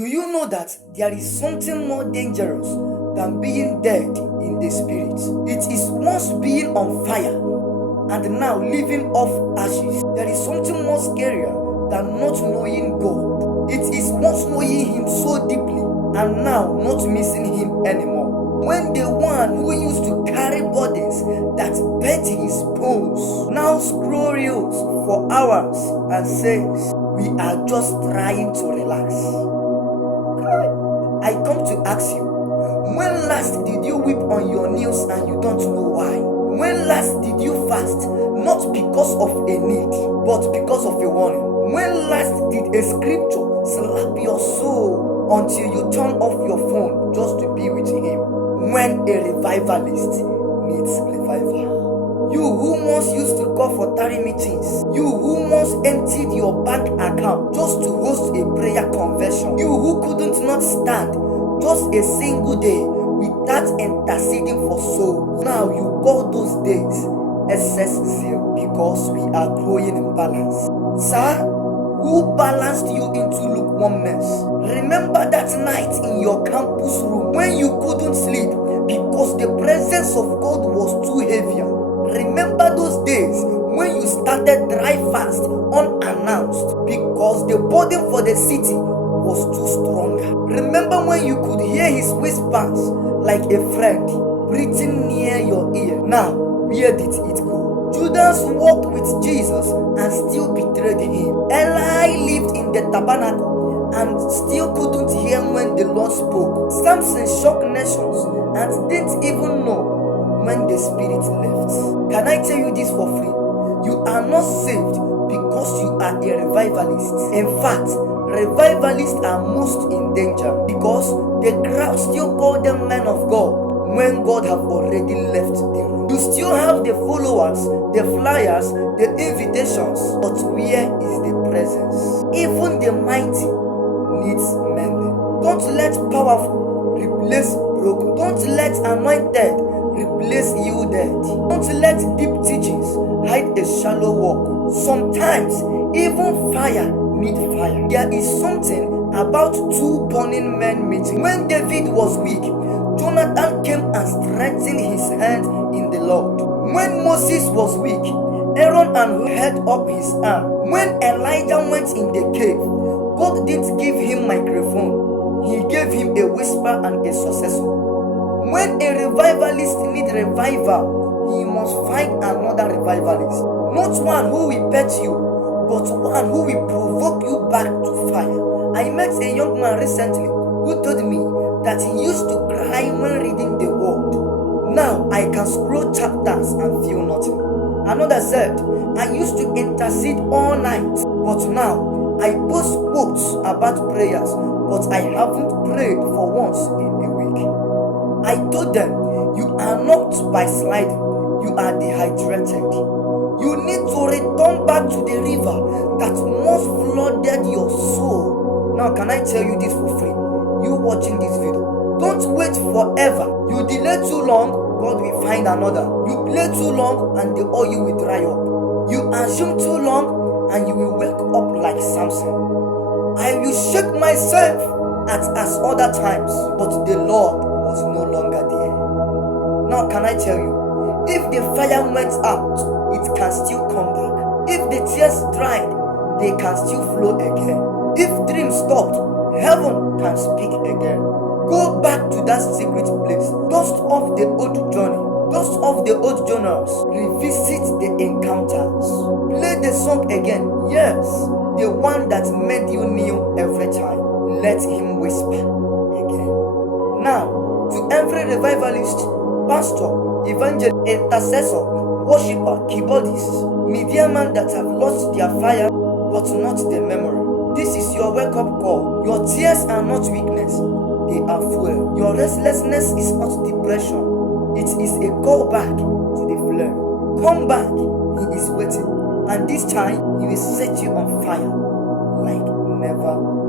Do you know that there is something more dangerous than being dead in the spirit? It is once being on fire and now living off ashes. There is something more scarier than not knowing God. It is once knowing Him so deeply and now not missing Him anymore. When the one who used to carry burdens that bent his bones now scroll reels for hours and says, "We are just trying to relax." I come to ask you, when last did you weep on your knees and you don't know why? When last did you fast, not because of a need, but because of a warning? When last did a scripture slap your soul until you turn off your phone just to be with Him? When a revivalist needs revival. You who once used to go for 30 meetings, you who once emptied your bank account just to host a prayer convention, you who couldn't not stand just a single day without interceding for souls. Now you call those days excess zeal because we are growing in balance. Sir, who balanced you into lukewarmness? Remember that night in your campus room when you couldn't sleep because the presence of God was too heavy. Remember those days when you started dry fast unannounced because the burden for the city was too strong. Remember when you could hear His whispers like a friend breathing near your ear. Now, where did it go? Judas walked with Jesus and still betrayed Him. Eli lived in the tabernacle and still couldn't hear when the Lord spoke. Samson shocked nations and didn't even know when the Spirit left. Can I tell you this for free? You are not saved because you are a revivalist. In fact, revivalists are most in danger because the crowd still call them men of God when God have already left the room. You still have the followers, the flyers, the invitations, but where is the presence? Even the mighty needs mending. Don't let powerful replace broken. Don't let anointed replace yielded. Don't let deep teachings hide a shallow walk. Sometimes even fire need fire. There is something about two burning men meeting. When David was weak, Jonathan came and strengthened his hand in the Lord. When Moses was weak, Aaron and held up his arm. When Elijah went in the cave, God didn't give him microphone. He gave him a whisper and a successor. When a revivalist needs revival, he must find another revivalist. Not one who will pet you, but one who will provoke you back to fire. I met a young man recently who told me that he used to cry when reading the word. Now I can scroll chapters and feel nothing. Another said, I used to intercede all night, but now I post quotes about prayers, but I haven't prayed for once in a week. I told them, you are not backsliding, you are dehydrated. You need to return back to the river that once flooded your soul. Now, can I tell you this for free? You watching this video, don't wait forever. You delay too long, God will find another. You play too long and the oil will dry up. You assume too long and you will wake up like Samson. I will shake myself as other times, but the Lord was no longer there. Now can I tell you, if the fire went out, it can still come back. If the tears dried, they can still flow again. If dreams stopped, heaven can speak again. Go back to that secret place. Dust off the old journey. Dust off the old journals. Revisit the encounters. Play the song again. Yes, the one that made you kneel every time. Let Him whisper again. Now, to every revivalist, pastor, evangelist, intercessor, worshipper, keyboardist, media man that have lost their fire but not the memory, this is your wake-up call. Your tears are not weakness, they are fuel. Your restlessness is not depression, it is a call back to the flame. Come back, He is waiting, and this time He will set you on fire like never